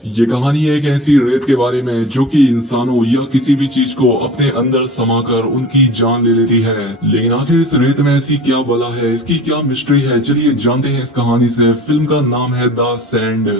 ये कहानी है एक ऐसी रेत के बारे में जो कि इंसानों या किसी भी चीज को अपने अंदर समाकर उनकी जान ले लेती है। लेकिन आखिर इस रेत में ऐसी क्या बला है, इसकी क्या मिस्ट्री है, चलिए जानते हैं इस कहानी से। फिल्म का नाम है द सैंड।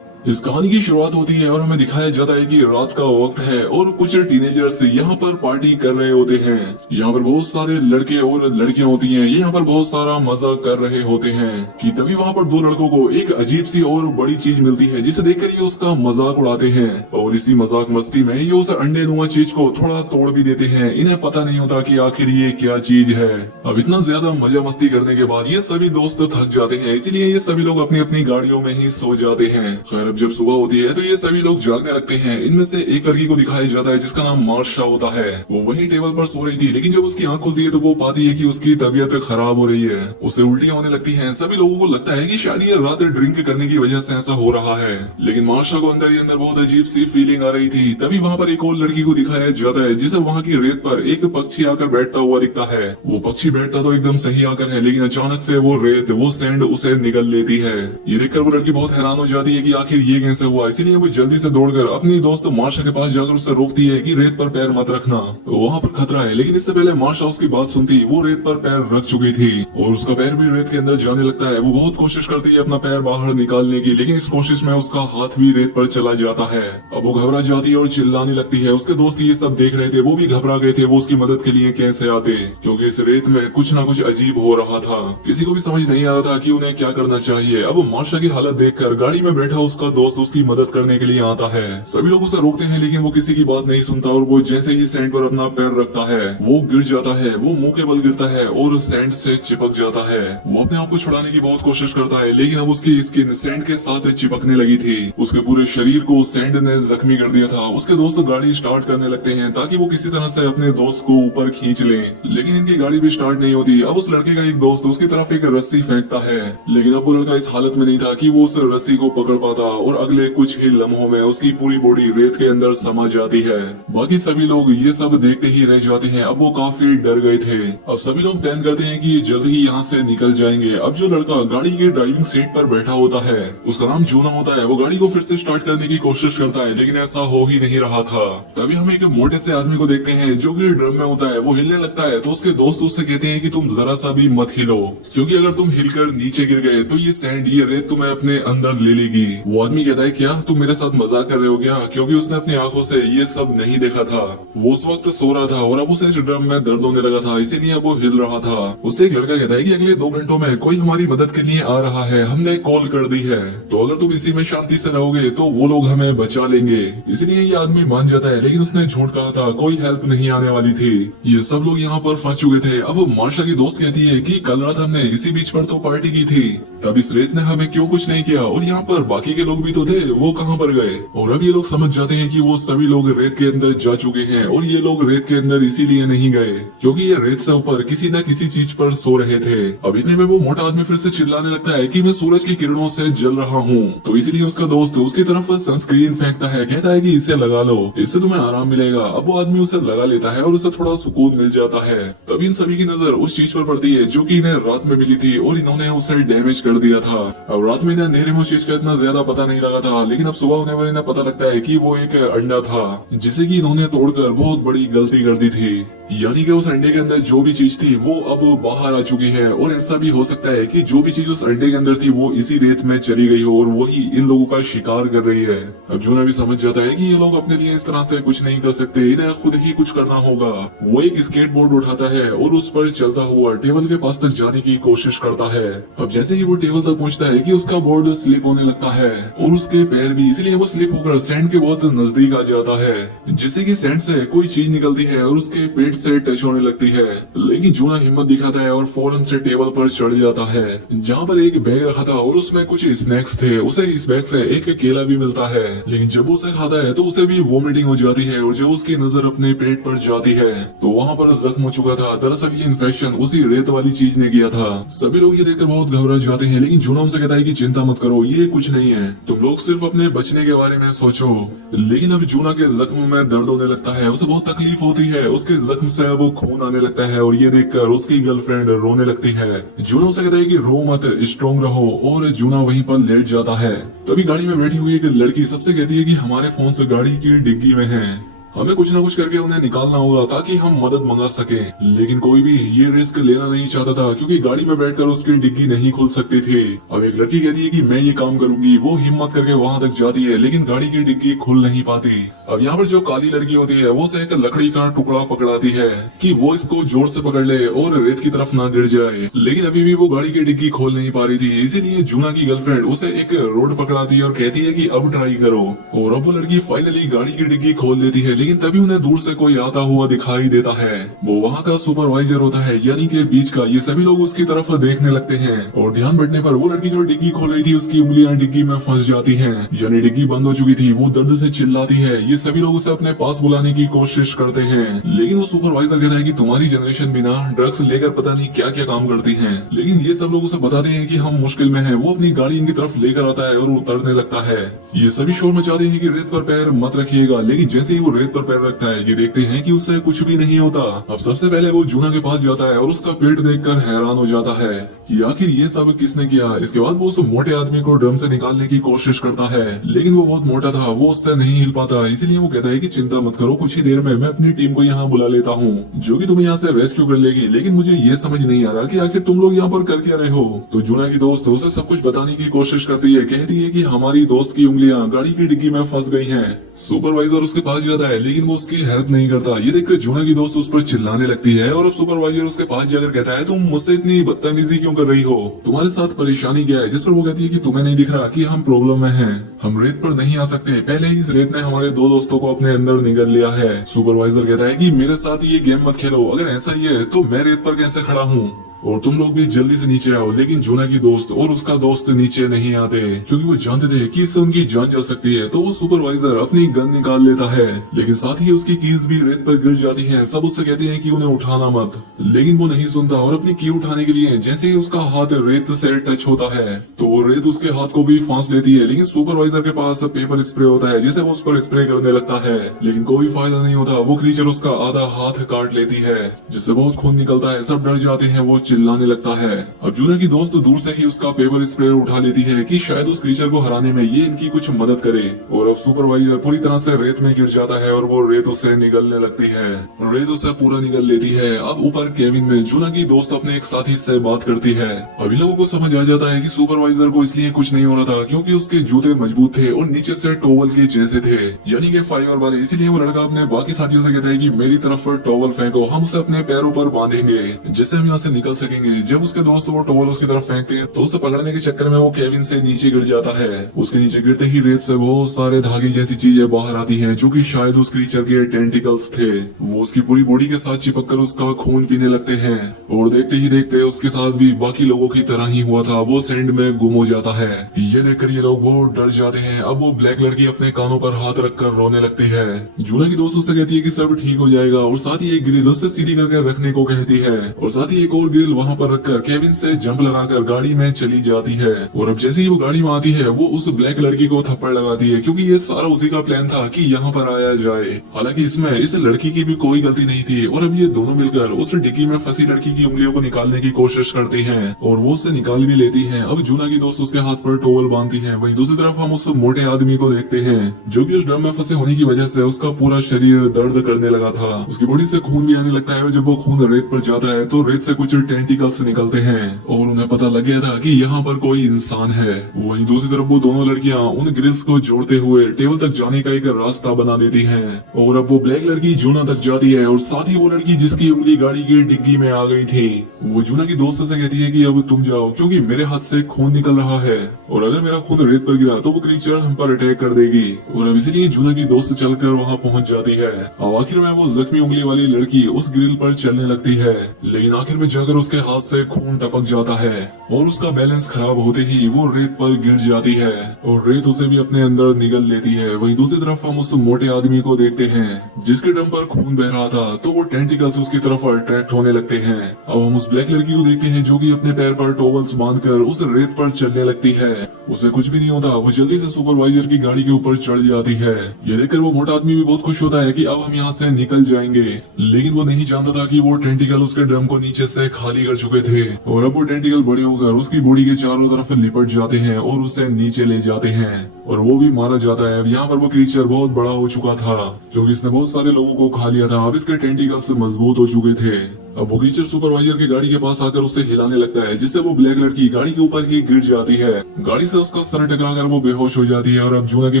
इस कहानी की शुरुआत होती है और हमें दिखाया जाता है कि रात का वक्त है और कुछ टीनेजर्स यहाँ पर पार्टी कर रहे होते हैं। यहाँ पर बहुत सारे लड़के और लड़कियां होती हैं, ये यहाँ पर बहुत सारा मजा कर रहे होते हैं कि तभी वहाँ पर दो लड़कों को एक अजीब सी और बड़ी चीज मिलती है जिसे देखकर ये उसका मजाक उड़ाते हैं और इसी मजाक मस्ती में ये उस अंडे नुमा चीज को थोड़ा तोड़ भी देते हैं। इन्हें पता नहीं होता कि आखिर ये क्या चीज है। अब इतना ज्यादा मजा मस्ती करने के बाद ये सभी दोस्त थक जाते हैं, इसीलिए ये सभी लोग अपनी अपनी गाड़ियों में ही सो जाते हैं। खैर अब जब सुबह होती है तो ये सभी लोग जागने लगते हैं। इनमें से एक लड़की को दिखाया जाता है जिसका नाम मार्शा होता है। वो वहीं टेबल पर सो रही थी, लेकिन जब उसकी आंख खुलती है तो वो पाती है कि उसकी तबीयत खराब हो रही है, उसे उल्टियां होने लगती हैं। सभी लोगों को लगता है कि शायद ये रात ड्रिंक करने की वजह से ऐसा हो रहा है, लेकिन मार्शा को अंदर ही अंदर बहुत अजीब सी फीलिंग आ रही थी। तभी वहाँ पर एक और लड़की को दिखाया जाता है जिसे वहाँ की रेत पर एक पक्षी आकर बैठता हुआ दिखता है। वो पक्षी बैठता तो एकदम सही आकर है, लेकिन अचानक से वो रेत, वो सैंड उसे निगल लेती है। ये देखकर वो लड़की बहुत हैरान हो जाती है कि आखिर ये कैसे हुआ। इसीलिए वो जल्दी से दौड़कर अपनी दोस्त मार्शा के पास जाकर उससे रोकती है कि रेत पर पैर मत रखना, वहाँ पर खतरा है। लेकिन इससे पहले मार्शा उसकी बात सुनती, वो रेत पर पैर रख चुकी थी और उसका पैर भी रेत के अंदर जाने लगता है। वो बहुत कोशिश करती है अपना पैर बाहर निकालने की, लेकिन इस कोशिश में उसका हाथ भी रेत पर चला जाता है। अब वो घबरा जाती है और चिल्लाने लगती है। उसके दोस्त ये सब देख रहे थे, वो भी घबरा गए थे। वो उसकी मदद के लिए कैसे आते, क्योंकि इस रेत में कुछ न कुछ अजीब हो रहा था। किसी को भी समझ नहीं आ रहा था कि उन्हें क्या करना चाहिए। अब मार्शा की हालत देखकर गाड़ी में बैठा उसका दोस्त उसकी मदद करने के लिए आता है। सभी लोग उसे रोकते हैं, लेकिन वो किसी की बात नहीं सुनता और वो जैसे ही सैंड पर अपना पैर रखता है वो गिर जाता है। वो मुंह के बल गिरता है और सैंड से चिपक जाता है। वो अपने आप को छुड़ाने की बहुत कोशिश करता है, लेकिन अब उसकी स्किन सैंड के साथ चिपकने लगी थी। उसके पूरे शरीर को सैंड ने जख्मी कर दिया था। उसके दोस्त गाड़ी स्टार्ट करने लगते हैं ताकि वो किसी तरह से अपने दोस्त को ऊपर खींच ले, लेकिन इनकी गाड़ी भी स्टार्ट नहीं होती। अब उस लड़के का एक दोस्त उसकी तरफ एक रस्सी फेंकता है, लेकिन अब वो लड़का इस हालत में नहीं था कि वो उस रस्सी को पकड़ पाता और अगले कुछ ही लम्हों में उसकी पूरी बॉडी रेत के अंदर समा जाती है। बाकी सभी लोग ये सब देखते ही रह जाते हैं। अब वो काफी डर गए थे। अब सभी लोग प्लान करते हैं कि जल्द ही यहाँ से निकल जाएंगे। अब जो लड़का गाड़ी के ड्राइविंग सीट पर बैठा होता है उसका नाम जूना होता है। वो गाड़ी को फिर से स्टार्ट करने की कोशिश करता है, लेकिन ऐसा हो ही नहीं रहा था। तभी हम एक मोटे से आदमी को देखते हैं जो कि ड्रम में होता है। वो हिलने लगता है तो उसके दोस्त उससे कहते हैं कि तुम जरा सा भी मत हिलो, क्योंकि अगर तुम हिलकर नीचे गिर गए तो ये सैंड, ये रेत तुम्हें अपने अंदर ले लेगी। वो आदमी कहता है क्या तुम मेरे साथ मजाक कर रहे हो क्या, क्योंकि उसने अपनी आंखों से ये सब नहीं देखा था। वो उस वक्त सो रहा था और अब उसे ड्रम में दर्द होने लगा था, इसीलिए वो हिल रहा था। उससे एक लड़का कहता है कि अगले 2 घंटों में कोई हमारी मदद के लिए आ रहा है, हमने कॉल कर दी है, तो अगर तुम इसी में शांति से रहोगे तो वो लोग हमें बचा लेंगे। इसलिए ये आदमी मान जाता है, लेकिन उसने झूठ कहा था, कोई हेल्प नहीं आने वाली थी। ये सब लोग यहाँ पर फंस चुके थे। अब मार्शा की दोस्त कहती है कि कल रात हमने इसी बीच पर तो पार्टी की थी, तब इस रेत ने हमें क्यों कुछ नहीं किया, और यहाँ पर बाकी के लोग भी तो थे, वो कहाँ पर गए। और अब ये लोग समझ जाते हैं कि वो सभी लोग रेत के अंदर जा चुके हैं और ये लोग रेत के अंदर इसीलिए नहीं गए क्योंकि ये रेत से ऊपर किसी न किसी चीज पर सो रहे थे। अब इतने में वो मोटा आदमी फिर से चिल्लाने लगता है कि मैं सूरज की किरणों से जल रहा हूँ, तो इसलिए उसका दोस्त उसकी तरफ सनस्क्रीन फेंकता है, कहता है कि इसे लगा लो, इससे तुम्हें आराम मिलेगा। अब वो आदमी उसे लगा लेता है और उसे थोड़ा सुकून मिल जाता है। तभी इन सभी की नजर उस चीज पर पड़ती है जो कि इन्हें रात में मिली थी और इन्होंने उसे डैमेज कर दिया था। अब रात में इन्हें अंधेरे में उस चीज का इतना ज्यादा पता नहीं लगा था, लेकिन अब सुबह होने पर इन्हें पता लगता है कि वो एक अंडा था जिसे कि इन्होंने तोड़कर बहुत बड़ी गलती कर दी थी। यानी कि उस अंडे के अंदर जो भी चीज थी वो अब बाहर आ चुकी है, और ऐसा भी हो सकता है कि जो भी चीज उस अंडे के अंदर थी वो इसी रेत में चली गई हो और वही इन लोगों का शिकार कर रही है। अब जूना भी समझ जाता है कि ये लोग अपने लिए इस तरह से कुछ नहीं कर सकते, इन्हें खुद ही कुछ करना होगा। वो एक स्केटबोर्ड उठाता है और उस पर चलता हुआ टेबल के पास तक जाने की कोशिश करता है। अब जैसे ही वो टेबल तक पहुंचता है कि उसका बोर्ड स्लिप होने लगता है और उसके पैर भी, इसलिए वो स्लिप होकर सैंड के बहुत नजदीक आ जाता है, जिससे कि सैंड से कोई चीज निकलती है और उसके पेट से टच होने लगती है। लेकिन जूना हिम्मत दिखाता है और फौरन से टेबल पर चढ़ जाता है जहाँ पर एक बैग रखा था और उसमें कुछ स्नैक्स थे। उसे इस बैग से एक केला भी मिलता है, लेकिन जब उसे खाता है तो उसे भी वोमिटिंग हो जाती है और जब उसकी नजर अपने पेट पर जाती है तो वहाँ पर जख्म हो चुका था। दरअसल ये इन्फेक्शन उसी रेत वाली चीज ने किया था। सभी लोग ये देखकर बहुत घबरा जाते हैं, लेकिन जूना उनसे कहता है कि चिंता मत करो, ये कुछ नहीं है, तुम लोग सिर्फ अपने बचने के बारे में सोचो। लेकिन अब जूना के जख्म में दर्द होने लगता है, उसे बहुत तकलीफ होती है, उसके जख्म जख्म से अब खून आने लगता है और ये देखकर उसकी गर्लफ्रेंड रोने लगती है। जूना उसे कहता है कि रो मत, स्ट्रॉन्ग रहो, और जूना वहीं पर लेट जाता है। तभी गाड़ी में बैठी हुई एक लड़की सबसे कहती है कि हमारे फोन से गाड़ी की डिग्गी में है, हमें कुछ ना कुछ करके उन्हें निकालना होगा ताकि हम मदद मंगा सके। लेकिन कोई भी ये रिस्क लेना नहीं चाहता था क्योंकि गाड़ी में बैठकर उसकी डिग्गी नहीं खुल सकती थी। अब एक लड़की कहती है कि मैं ये काम करूंगी। वो हिम्मत करके वहां तक जाती है लेकिन गाड़ी की डिग्गी खुल नहीं पाती। अब यहाँ पर जो काली लड़की होती है वो उसे एक लकड़ी का टुकड़ा पकड़ाती है कि वो इसको जोर से पकड़ ले और रेत की तरफ ना गिर जाए। लेकिन अभी भी वो गाड़ी की डिग्गी खोल नहीं पा रही थी, इसीलिए जूना की गर्लफ्रेंड उसे एक रोड पकड़ाती है और कहती है कि अब ट्राई करो। और अब वो लड़की फाइनली गाड़ी की डिग्गी खोल लेती है, लेकिन तभी उन्हें दूर से कोई आता हुआ दिखाई देता है। वो वहाँ का सुपरवाइजर होता है, यानी कि बीच का। ये सभी लोग उसकी तरफ देखने लगते हैं और ध्यान बढ़ने पर वो लड़की जो डिग्गी खोल रही थी उसकी उंगलियां डिग्गी में फंस जाती हैं, यानी डिग्गी बंद हो चुकी थी। वो दर्द से चिल्लाती है। ये सभी लोग उसे अपने पास बुलाने की कोशिश करते हैं, लेकिन वो सुपरवाइजर कहता है कि तुम्हारी जनरेशन बिना ड्रग्स लेकर पता नहीं क्या क्या काम करती है। लेकिन ये सब लोग उसे बताते हैं कि हम मुश्किल में हैं। वो अपनी गाड़ी इनकी तरफ लेकर आता है और उतरने लगता है। ये सभी शोर मचाते हैं कि रेत पर पैर मत रखिएगा, लेकिन जैसे ही वो रेत पर पैर रखता है ये देखते हैं कि उससे कुछ भी नहीं होता। अब सबसे पहले वो जूना के पास जाता है और उसका पेट देखकर हैरान हो जाता है कि आखिर ये सब किसने किया। इसके बाद वो उस मोटे आदमी को ड्रम से निकालने की कोशिश करता है, लेकिन वो बहुत मोटा था, वो उससे नहीं हिल पाता। इसीलिए वो कहता है कि चिंता मत करो, कुछ ही देर में मैं अपनी टीम को यहाँ बुला लेता हूँ जो कि तुम्हें यहाँ से रेस्क्यू कर लेगी। लेकिन मुझे ये समझ नहीं आ रहा कि आखिर तुम लोग यहाँ पर कर क्या रहे हो। तो जूना की दोस्त उसे सब कुछ बताने की कोशिश करती है, कहती है कि हमारी दोस्त की उंगलियां गाड़ी की डिग्गी में फंस गई हैं। सुपरवाइजर उसके पास जाता है लेकिन वो उसकी हेल्प नहीं करता। ये देखकर जूना की दोस्त उस पर चिल्लाने लगती है और अब सुपरवाइजर उसके पास जाकर कहता है तुम मुझसे इतनी बदतमीजी क्यों कर रही हो, तुम्हारे साथ परेशानी क्या है। जिस पर वो कहती है कि तुम्हें नहीं दिख रहा कि हम प्रॉब्लम में हैं, हम रेत पर नहीं आ सकते, पहले ही इस रेत ने हमारे दो दोस्तों को अपने अंदर निगल लिया है। सुपरवाइजर कहता है कि मेरे साथ ये गेम मत खेलो, अगर ऐसा ही है तो मैं रेत पर कैसे खड़ा हूँ और तुम लोग भी जल्दी से नीचे आओ। लेकिन जूना की दोस्त और उसका दोस्त नीचे नहीं आते क्योंकि वो जानते थे कि इससे उनकी जान जा सकती है। तो वो सुपरवाइजर अपनी गन निकाल लेता है, लेकिन साथ ही उसकी कीज भी रेत पर गिर जाती हैं। सब उससे कहते हैं कि उन्हें उठाना मत, लेकिन वो नहीं सुनता और अपनी की उठाने के लिए जैसे ही उसका हाथ रेत से टच होता है तो वो रेत उसके हाथ को भी फांस लेती है। लेकिन सुपरवाइजर के पास पेपर स्प्रे होता है जिसे वो उस पर स्प्रे करने लगता है, लेकिन कोई फायदा नहीं होता। वो क्रीचर उसका आधा हाथ काट लेती है जिससे बहुत खून निकलता है। सब डर जाते हैं, वो चिल्लाने लगता है। अब जूना की दोस्त दूर से ही उसका पेपर स्प्रे उठा लेती है कि शायद उस क्रीचर को हराने में ये इनकी कुछ मदद करे। और अब सुपरवाइजर पूरी तरह से रेत में गिर जाता है और वो रेत उसे निगलने लगती है, रेत उसे पूरा निगल लेती है। अब ऊपर केबिन में जूना की दोस्त अपने एक साथी से बात करती है। अभी लोगों को समझ आ जाता है कि सुपरवाइजर को इसलिए कुछ नहीं हो रहा था क्योंकि उसके जूते मजबूत थे और नीचे से टॉवल के जैसे थे, यानी कि फाइबर वाले। इसीलिए वो लड़का अपने बाकी साथियों से कहता है कि मेरी तरफ टॉवल फेंको, हम उसे अपने पैरों पर बांधेंगे जिससे हम यहाँ से निकल सकेंगे। जब उसके दोस्त वो टॉवल उसकी तरफ फेंकते हैं तो उसे पकड़ने के चक्कर में वो केबिन से नीचे गिर जाता है। उसके नीचे गिरते ही रेत से बहुत सारे धागे जैसी चीजें बाहर आती हैं जो कि शायद उस क्रीचर के टेंटिकल्स थे। वो उसकी पूरी बॉडी के साथ चिपक कर उसका खून पीने लगते हैं और देखते ही देखते उसके साथ भी बाकी लोगों की तरह ही हुआ था, वो सैंड में गुम हो जाता है। ये देखकर ये लोग बहुत डर जाते हैं। अब वो ब्लैक लड़की अपने कानों पर हाथ रखकर रोने लगती है। जूना की दोस्त उससे कहती है कि सब ठीक हो जाएगा और साथ ही एक ग्रिल उससे सीधी करके रखने को कहती है और साथ ही एक और ग्रिल वहाँ पर रखकर केबिन से जंप लगाकर गाड़ी में चली जाती है। और अब जैसे ही वो गाड़ी में आती है वो उस ब्लैक लड़की को थप्पड़ लगाती है क्योंकि ये सारा उसी का प्लान था कि यहाँ पर आया जाए। हालांकि इसमें इस लड़की की भी कोई गलती नहीं थी और अब ये दोनों मिलकर उस डिग्गी में फंसी लड़की की उंगलियों को निकालने की कोशिश करती हैं और वो उसे निकाल भी लेती हैं। अब जूना की दोस्त उसके हाथ पर टॉवल बांधती है। वहीं दूसरी तरफ हम उस मोटे आदमी को देखते हैं जो कि उस ड्रम में फंसे होने की वजह से उसका पूरा शरीर दर्द करने लगा था। उसकी बॉडी से खून भी आने लगता है और जब वो खून रेत पर जाता है तो रेत से कुछ टेंटिकल्स निकलते हैं और उन्हें पता लग गया था कि यहाँ पर कोई इंसान है। वहीं दूसरी तरफ वो दोनों लड़कियां उन ग्रिल्स को जोड़ते हुए टेबल तक जाने का एक रास्ता बना देती हैं और अब वो ब्लैक लड़की जूना तक जाती है और साथ ही वो लड़की जिसकी उंगली गाड़ी की डिग्गी में आ गई थी वो जूना की दोस्त से कहती है कि अब तुम जाओ क्योंकि मेरे हाथ से खून निकल रहा है और अगर मेरा खून रेत पर गिरा तो वो क्रीचर हम पर अटैक कर देगी। और अब इसलिए जूना की दोस्त चलकर वहाँ पहुँच जाती है। अब आखिर में वो जख्मी उंगली वाली लड़की उस ग्रिल पर चलने लगती है, लेकिन आखिर में जाकर उसके उसके हाथ से खून टपक जाता है और उसका बैलेंस खराब होते ही वो रेत पर गिर जाती है और रेत उसे भी अपने अंदर निगल लेती है। वहीं दूसरी तरफ हम उस मोटे आदमी को देखते हैं जिसके दम पर खून बह रहा था, तो वो टेंटिकल्स उसकी तरफ अट्रैक्ट होने लगते हैं। अब हम उस ब्लैक लड़की को देखते हैं जो कि अपने पैर पर टॉवल्स बांधकर उस रेत पर चलने लगती है। उसे कुछ भी नहीं होता, वो जल्दी से सुपरवाइजर की गाड़ी के ऊपर चढ़ जाती है। ये देखकर वो मोटा आदमी भी बहुत खुश होता है कि अब हम यहाँ से निकल जाएंगे, लेकिन वो नहीं जानता था कि वो टेंटिकल उसके ड्रम को नीचे से खाली कर चुके थे और अब वो टेंटिकल बड़े होकर उसकी बॉडी के चारों तरफ लिपट जाते हैं और उसे नीचे ले जाते हैं और वो भी मारा जाता है। अब यहाँ पर वो क्रीचर बहुत बड़ा हो चुका था क्योंकि इसने बहुत सारे लोगों को खा लिया था। अब इसके टेंटिकल्स मजबूत हो चुके थे। अब वो क्रीचर सुपरवाइजर की गाड़ी के पास आकर उसे हिलाने लगता है, जिससे वो ब्लैक लड़की गाड़ी के ऊपर ही गिर जाती है। गाड़ी से उसका सर टकराकर वो बेहोश हो जाती है और अब जूना की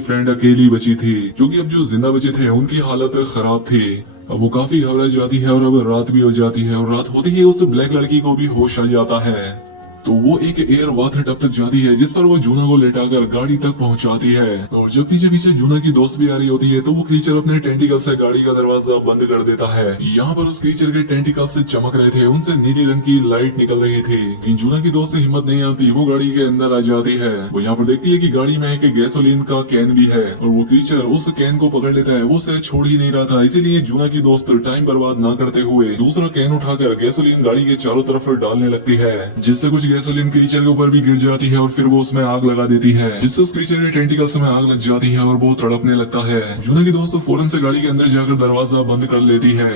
फ्रेंड अकेली बची थी क्योंकि अब जो जिंदा बचे थे उनकी हालत खराब थी। अब वो काफी घबरा जाती है और अब रात भी हो जाती है और रात होते ही उस ब्लैक लड़की को भी होश आ जाता है। तो वो एक एयर वाटर टब तक जाती है जिस पर वो जूना को लेटाकर गाड़ी तक पहुंचाती है और जब पीछे पीछे जूना की दोस्त भी आ रही होती है तो वो क्रीचर अपने टेंटिकल से गाड़ी का दरवाजा बंद कर देता है। यहाँ पर उस क्रीचर के टेंटिकल से चमक रहे थे, उनसे नीली रंग की लाइट निकल रही थी। इन जूना की दोस्त से हिम्मत नहीं आती, वो गाड़ी के अंदर आ जाती है। वो यहाँ पर देखती है कि गाड़ी में एक गैसोलीन का कैन भी है और वो क्रीचर उस कैन को पकड़ लेता है। वो उसे छोड़ ही नहीं रहा था, इसीलिए जूना की दोस्त टाइम बर्बाद न करते हुए दूसरा कैन उठाकर गैसोलीन गाड़ी के चारों तरफ डालने लगती है, जिससे कुछ गैसोलीन क्रीचर ऊपर भी गिर जाती है और फिर वो उसमें आग लगा देती है, जिससे उस क्रीचर के टेंटिकल्स में आग लग जाती है और वो तड़पने लगता है। जूना की दोस्त फौरन से गाड़ी के अंदर जाकर दरवाजा बंद कर लेती है,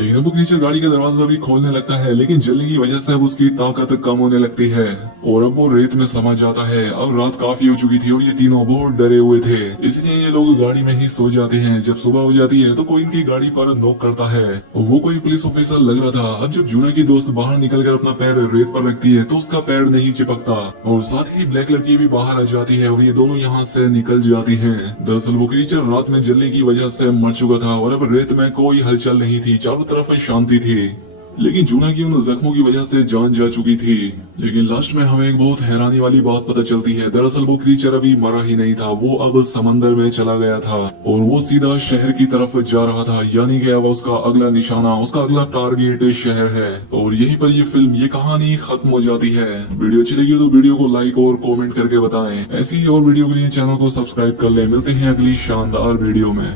लेकिन वो क्रीचर गाड़ी का दरवाजा भी खोलने लगता है, लेकिन जलने की वजह से अब उसकी ताकत कम होने लगती है और अब वो रेत में समा जाता है। अब रात काफी हो चुकी थी और ये तीनों बहुत डरे हुए थे, इसलिए ये लोग गाड़ी में ही सो जाते हैं। जब सुबह हो जाती है तो कोई इनकी गाड़ी पर नॉक करता है, वो कोई पुलिस ऑफिसर लग रहा था। अब जब जूना की दोस्त बाहर निकलकर अपना पैर रेत पर रखती है तो उसका पैर नहीं चिपकता और साथ ही ब्लैक लड़की भी बाहर आ जाती है और ये दोनों यहाँ से निकल जाती है। दरअसल वो क्रीचर रात में जलने की वजह से मर चुका था और अब रेत में कोई हलचल नहीं थी, चारों तरफ शांति थी। लेकिन जूना की उन जख्मों की वजह से जान जा चुकी थी। लेकिन लास्ट में हमें एक बहुत हैरानी वाली बात पता चलती है। दरअसल वो क्रीचर अभी मरा ही नहीं था, वो अब समंदर में चला गया था और वो सीधा शहर की तरफ जा रहा था, यानी कि अब उसका अगला निशाना, उसका अगला टारगेट शहर है। और यहीं पर ये फिल्म, ये कहानी खत्म हो जाती है। वीडियो अच्छी लगी तो वीडियो को लाइक और कॉमेंट करके बताएं। ऐसी ही और वीडियो के लिए चैनल को सब्सक्राइब कर ले। मिलते हैं अगली शानदार वीडियो में।